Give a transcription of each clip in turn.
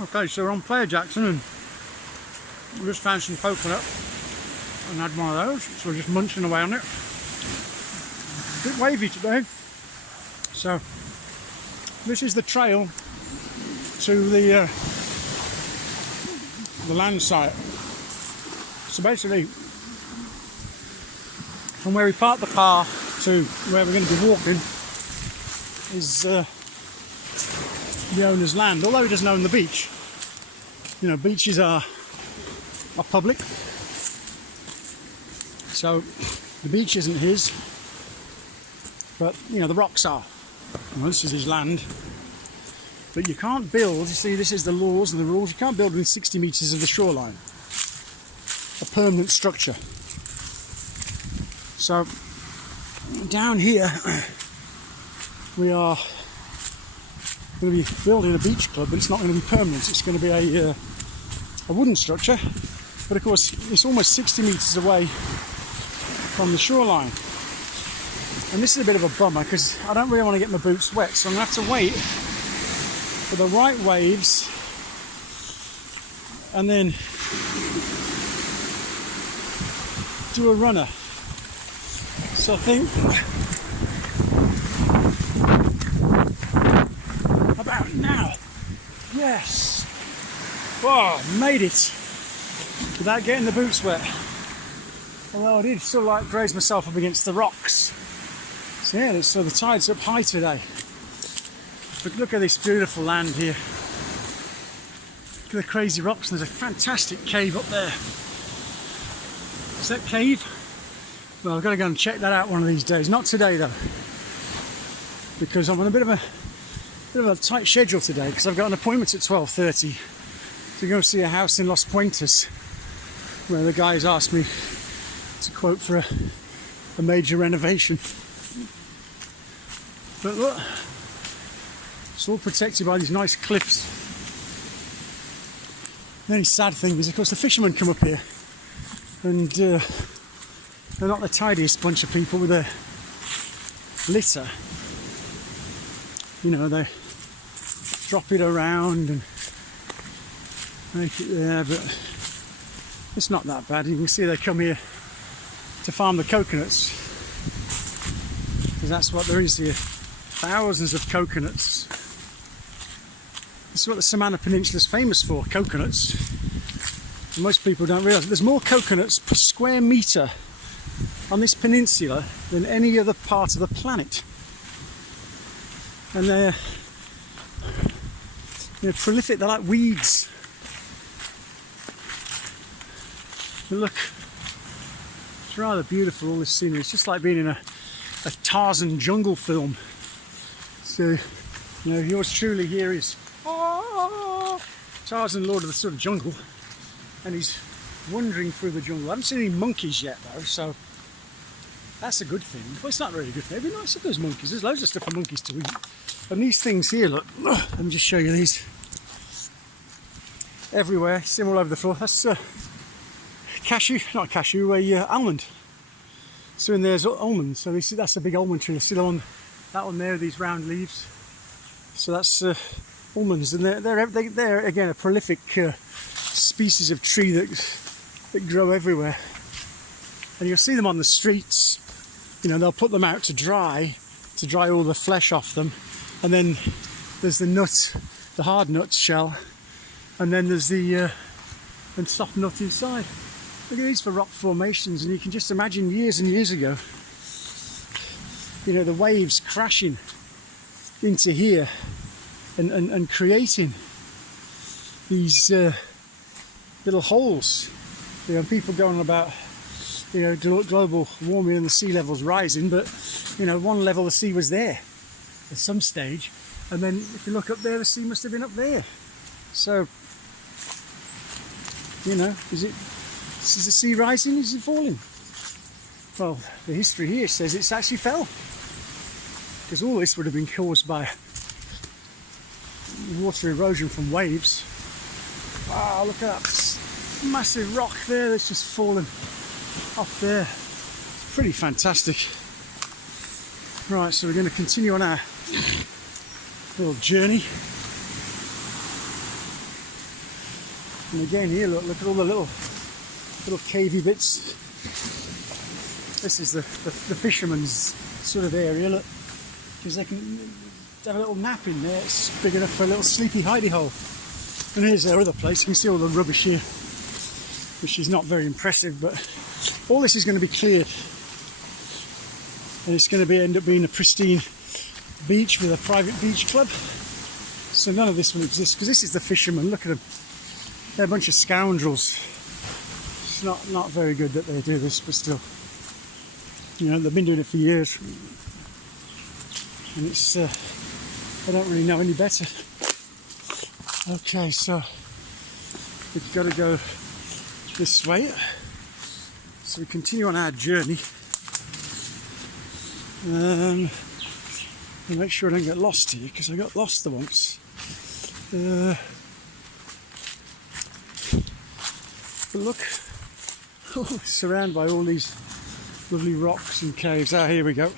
Okay, so we're on Player Jackson and we just found some coconut and had one of those, so we're just munching away on it. A bit wavy today. So this is the trail to the land site. So basically, from where we parked the car to where we're going to be walking is the owner's land. Although he doesn't own the beach, you know, beaches are public, so the beach isn't his, but you know, the rocks are. Well, this is his land, but you can't build, you see, this is the laws and the rules, you can't build within 60 metres of the shoreline, a permanent structure. So down here we are going to be building a beach club, but it's not going to be permanent. It's going to be a wooden structure, but of course it's almost 60 metres away from the shoreline. And this is a bit of a bummer because I don't really want to get my boots wet, so I'm going to have to wait for the right waves and then do a runner. So I think about now. Yes. Oh, made it without getting the boots wet. Although I did sort of like graze myself up against the rocks. So yeah, so the tide's up high today. But look at this beautiful land here. Look at the crazy rocks, and there's a fantastic cave up there. Is that cave? Well, I've got to go and check that out one of these days. Not today though, because I'm on a bit of a tight schedule today because I've got an appointment at 12:30 to go see a house in Los Puentes where the guy's asked me to quote for a major renovation. But look, it's all protected by these nice cliffs. The only sad thing is, of course, the fishermen come up here and they're not the tidiest bunch of people with their litter. You know, they drop it around and make it there, but it's not that bad. You can see they come here to farm the coconuts, because that's what there is here. Thousands of coconuts. This is what the Samana Peninsula is famous for, coconuts. And most people don't realise there's more coconuts per square metre on this peninsula than any other part of the planet. And they're prolific, they're like weeds. But look, it's rather beautiful, all this scenery. It's just like being in a Tarzan jungle film. So, you know, yours truly here is Tarzan, Lord of the sort of jungle, and he's wandering through the jungle. I haven't seen any monkeys yet though, so that's a good thing. Well, it's not really a good thing. It'd be nice if there's monkeys. There's loads of stuff for monkeys to eat. And these things here, look, let me just show you these. Everywhere, you see them all over the floor. That's almond. So in there's almonds. So you see, that's a big almond tree. You see that one there, these round leaves. So that's almonds, and they're again a prolific species of tree that grow everywhere. And you'll see them on the streets. You know, they'll put them out to dry all the flesh off them, and then there's the nut, the hard nut shell, and then there's the soft nut inside. Look at these for rock formations, and you can just imagine years and years ago, you know, the waves crashing into here and creating these little holes. You know, people going on about, you know, global warming and the sea levels rising, but you know, one level the sea was there at some stage, and then if you look up there, the sea must have been up there. So, you know, is the sea rising? Is it falling? Well, the history here says it's actually fell, because all this would have been caused by water erosion from waves. Wow, look at that massive rock there that's just fallen off there. It's pretty fantastic. Right, so we're going to continue on our little journey. And again here, look at all the little cavey bits. This is the fisherman's sort of area, look, because they can have a little nap in there. It's big enough for a little sleepy hidey hole. And here's their other place. You can see all the rubbish here, which is not very impressive, but all this is going to be cleared. And it's going to end up being a pristine beach with a private beach club. So none of this will exist, because this is the fishermen. Look at them. They're a bunch of scoundrels. It's not very good that they do this, but still. You know, they've been doing it for years. And it's, I don't really know any better. Okay, so we've got to go this way. So we continue on our journey. And make sure I don't get lost here, because I got lost there once. But look, surrounded by all these lovely rocks and caves. Ah, here we go.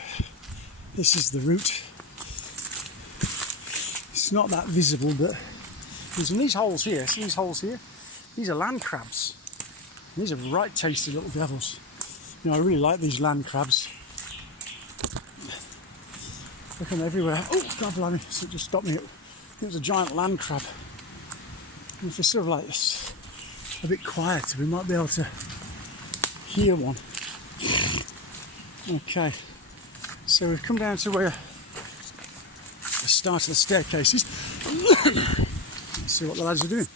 This is the route. It's not that visible, but there's these holes here. See these holes here? These are land crabs. These are right tasty little devils. You know, I really like these land crabs. Look at them everywhere. Oh, God blimey, so it just stopped me. It was a giant land crab. And if it's sort of like this, a bit quieter, we might be able to hear one. Okay, so we've come down to where the start of the staircase is. Let's see what the lads are doing.